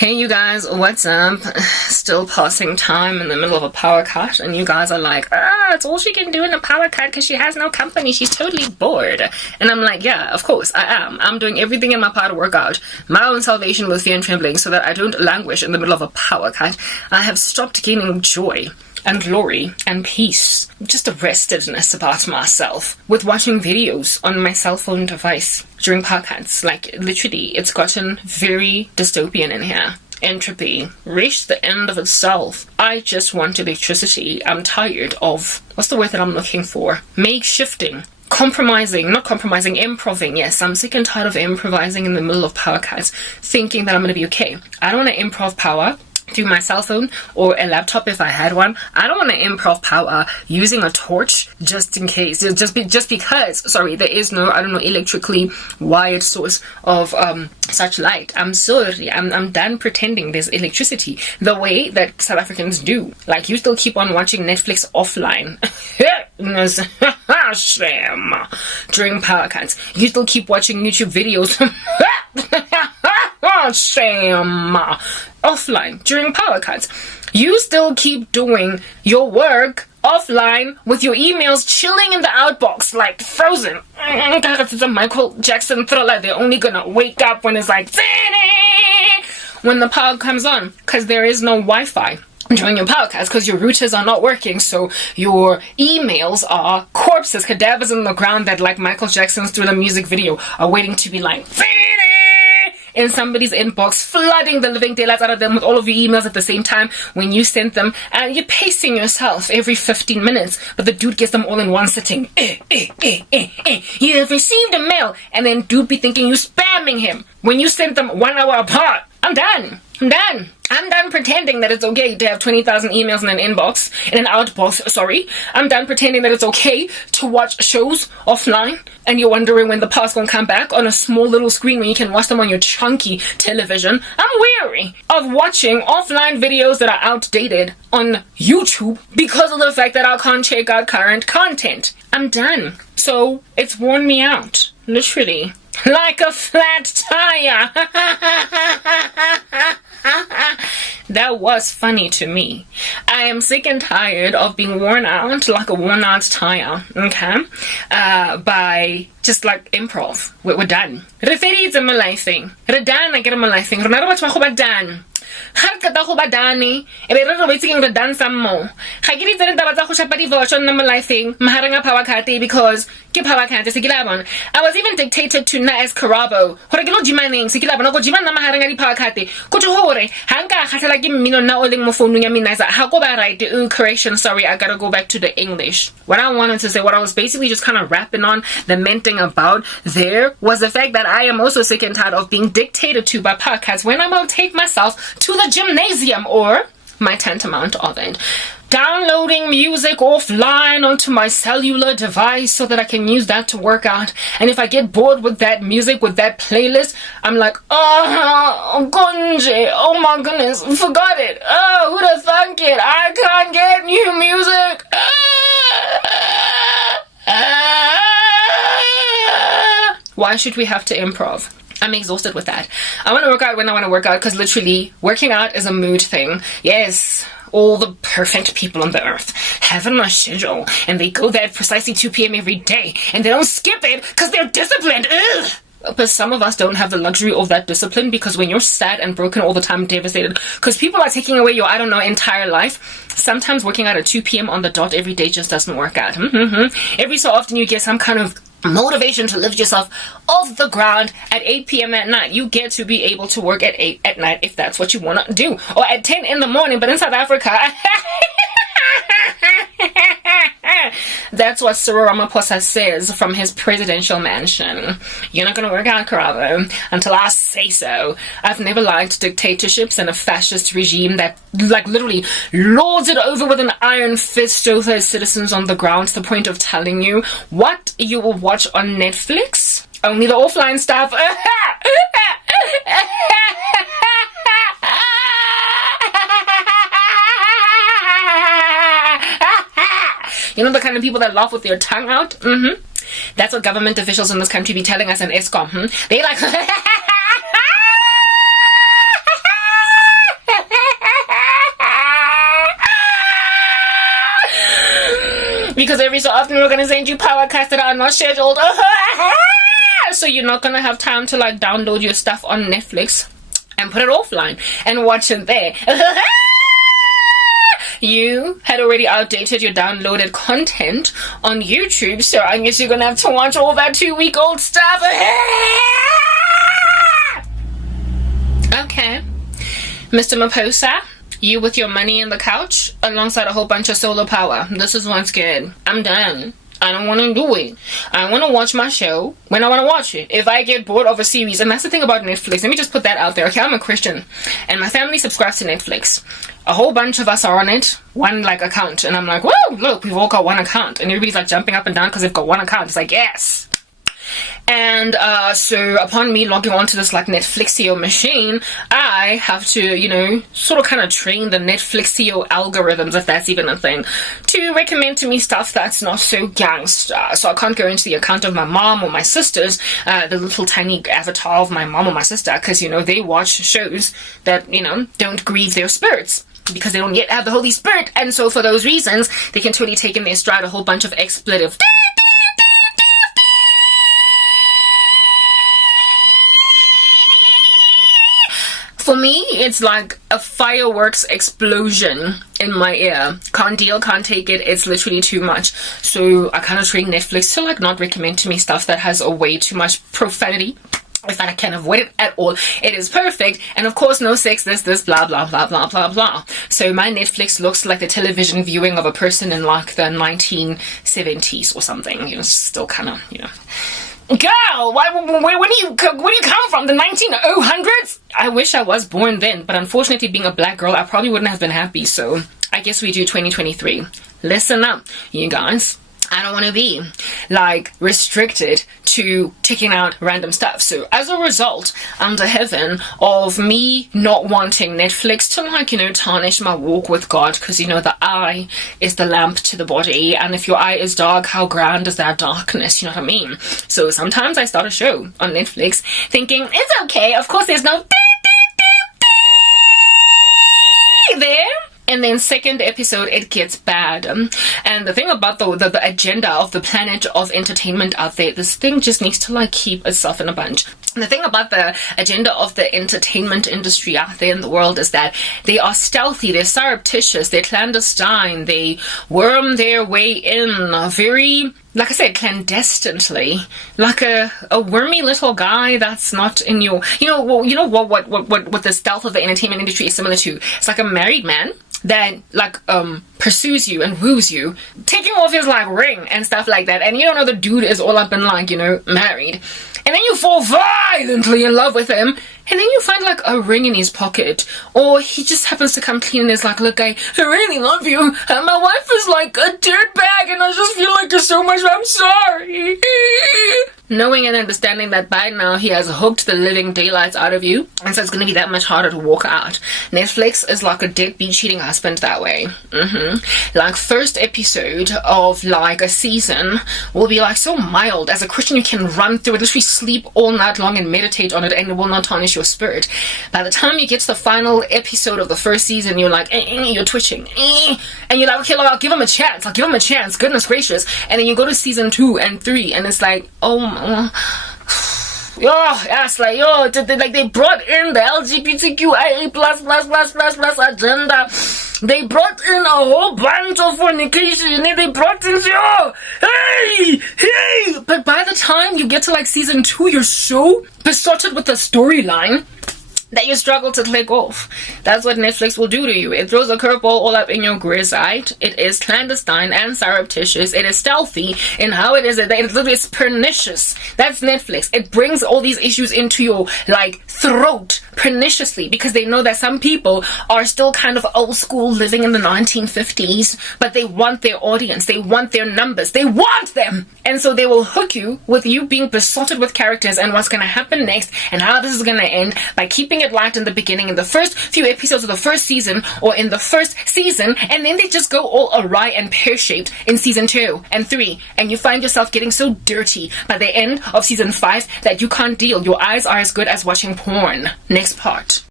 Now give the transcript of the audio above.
Hey you guys, what's up? Still passing time in the middle of a power cut, and you guys are like, it's all she can do in a power cut because she has no company, she's totally bored. And I'm like, yeah, of course I am. I'm doing everything in my power to work out my own salvation with fear and trembling so that I don't languish in the middle of a power cut. I have stopped gaining joy and glory and peace, just a restedness about myself, with watching videos on my cell phone device during power cuts. Like, literally, it's gotten very dystopian in here. Entropy reached the end of itself. I just want electricity. I'm tired of, what's the word that I'm looking for? Makeshifting. Improving. Yes, I'm sick and tired of improvising in the middle of power cuts, thinking that I'm going to be okay. I don't want to improv power through my cell phone or a laptop if I had one. I don't want to improv power using a torch just in case, just because there is no, electrically wired source of such light. I'm sorry, I'm done pretending there's electricity the way that South Africans do. Like, you still keep on watching Netflix offline shame during power cuts. You still keep watching YouTube videos shame offline during power cuts. You still keep doing your work offline with your emails chilling in the outbox like frozen. It's a Michael Jackson thriller. They're only gonna wake up when it's like when the power comes on, because there is no Wi-Fi during your power cuts, because your routers are not working, so your emails are corpses, cadavers in the ground that, like Michael Jackson's Thriller music video, are waiting to be like in somebody's inbox, flooding the living daylights out of them with all of your emails at the same time when you send them, and you're pacing yourself every 15 minutes, but the dude gets them all in one sitting. You have received a mail, and then dude be thinking you spamming him when you sent them 1 hour apart. I'm done pretending that it's okay to have 20,000 emails in an inbox, in an outbox, I'm done pretending that it's okay to watch shows offline, and you're wondering when the power's gonna come back on a small little screen when you can watch them on your chunky television. I'm weary of watching offline videos that are outdated on YouTube because of the fact that I can't check out current content. I'm done. So, it's worn me out. Literally. Like a flat tire. That was funny to me. I am sick and tired of being worn out like a worn out tire, okay? By just like improv. We're done. Referees are my life thing. We're done, I get my life thing. We're done. Ha re qeta go ba dane e be re robetseng re dance mo ga ke ditse taba tsa go shapa devotion na mo lifeng mahareng a power cut because ke power cut se ke la bona. I was even dictated to na as Karabo gore ke lo dimaneng se ke la bona go dimana na mahareng a di power cut go tlo hore ha nka khatela ke mmino na o leng mo phone ya mina isa ha go ba right. Correction, sorry, I gotta go back to the English. What I wanted to say, what I was basically just kind of rapping on, lamenting about there, was the fact that I am also sick and tired of being dictated to by power cuts when I'm gonna take myself to the gymnasium, or my tantamount of it. Downloading music offline onto my cellular device so that I can use that to work out. And if I get bored with that music, with that playlist, I'm like, Gonje, oh my goodness, forgot it. Oh, who'd have thunk it? I can't get new music. Why should we have to improv? I'm exhausted with that. I want to work out when I want to work out, because literally working out is a mood thing. Yes, all the perfect people on the earth have a schedule, and they go there at precisely 2 p.m. every day, and they don't skip it because they're disciplined. Ugh. But some of us don't have the luxury of that discipline, because when you're sad and broken all the time, devastated, because people are taking away your, entire life, sometimes working out at 2 p.m. on the dot every day just doesn't work out. Every so often you get some kind of motivation to lift yourself off the ground at 8 p.m. at night. You get to be able to work at 8 at night if that's what you want to do, or at 10 in the morning. But in South Africa, that's what Cyril Ramaphosa says from his presidential mansion. You're not going to work out, Karabo, until I say so. I've never liked dictatorships and a fascist regime that, like, literally lords it over with an iron fist over his citizens on the ground to the point of telling you what you will watch on Netflix. Only the offline stuff. You know, the kind of people that laugh with their tongue out? That's what government officials in this country be telling us in ESCOM. They like Because every so often we're gonna send you podcasts that are not scheduled. So you're not gonna have time to like download your stuff on Netflix and put it offline and watch it there. You had already outdated your downloaded content on YouTube, so I guess you're gonna have to watch all that 2-week-old stuff. Okay, Mr. Maposa, you with your money in the couch alongside a whole bunch of solar power. This is what's good. I'm done. I don't want to do it. I want to watch my show when I want to watch it. If I get bored of a series, and that's the thing about Netflix, let me just put that out there. Okay, I'm a Christian, and my family subscribes to Netflix. A whole bunch of us are on it, one like account, and I'm like, whoa, look, we've all got one account, and everybody's like jumping up and down because they've got one account. It's like, yes. And so upon me logging onto this like Netflixio machine, I have to, you know, sort of kind of train the Netflixio algorithms, if that's even a thing, to recommend to me stuff that's not so gangster. So I can't go into the account of my mom or my sisters, the little tiny avatar of my mom or my sister, because, you know, they watch shows that, you know, don't grieve their spirits, because they don't yet have the Holy Spirit. And so for those reasons, they can totally take in their stride a whole bunch of expletive. For me, it's like a fireworks explosion in my ear. Can't deal, can't take it. It's literally too much. So I kind of train Netflix to like not recommend to me stuff that has a way too much profanity. If I can avoid it at all, it is perfect. And of course, no sex, this, blah, blah, blah, blah, blah, blah. So my Netflix looks like the television viewing of a person in like the 1970s or something. You know, it's still kind of, you know. Girl, where do you come from? The 1900s? I wish I was born then, but unfortunately, being a black girl, I probably wouldn't have been happy. So I guess we do 2023. Listen up, you guys. I don't want to be like restricted to checking out random stuff. So as a result, under heaven of me not wanting Netflix to like, you know, tarnish my walk with God, because, you know, the eye is the lamp to the body, and if your eye is dark, how grand is that darkness? You know what I mean? So sometimes I start a show on Netflix thinking it's okay, of course there's no there. And then second episode, it gets bad. And the thing about the agenda of the planet of entertainment out there, this thing just needs to like keep itself in a bunch. And the thing about the agenda of the entertainment industry out there in the world is that they are stealthy, they're surreptitious, they're clandestine, they worm their way in very, like I said, clandestinely, like a wormy little guy that's not in your, what the stealth of the entertainment industry is similar to. It's like a married man that like pursues you and woos you, taking off his like ring and stuff like that, and you don't know the dude is all up in like, you know, married, and then you fall violently in love with him, and then you find like a ring in his pocket, or he just happens to come clean and is like, look, I really love you, and my wife is like a dirtbag, and I just feel like you're so much, I'm sorry. Knowing and understanding that by now he has hooked the living daylights out of you, and so it's going to be that much harder to walk out. Netflix is like a deadbeat cheating husband that way. Like first episode of like a season will be like so mild. As a Christian, you can run through it, literally sleep all night long and meditate on it, and it will not tarnish your spirit. By the time you get to the final episode of the first season, you're like, you're twitching, and you're like, okay, I'll give him a chance, goodness gracious. And then you go to season 2 and 3, and it's like, it's like, they brought in the LGBTQIA plus agenda. They brought in a whole bunch of fornication, and they brought in, hey! But by the time you get to like season 2, you're so besotted with the storyline that you struggle to click off. That's what Netflix will do to you. It throws a curveball all up in your grizzite. It is clandestine and surreptitious. It is stealthy in how it is. It's pernicious. That's Netflix. It brings all these issues into your like throat perniciously, because they know that some people are still kind of old school, living in the 1950s, but they want their audience. They want their numbers. They want them. And so they will hook you with you being besotted with characters and what's going to happen next and how this is going to end by keeping it light in the beginning, in the first few episodes of the first season or in the first season, and then they just go all awry and pear-shaped in season 2 and 3, and you find yourself getting so dirty by the end of season 5 that you can't deal. Your eyes are as good as watching porn. Next part.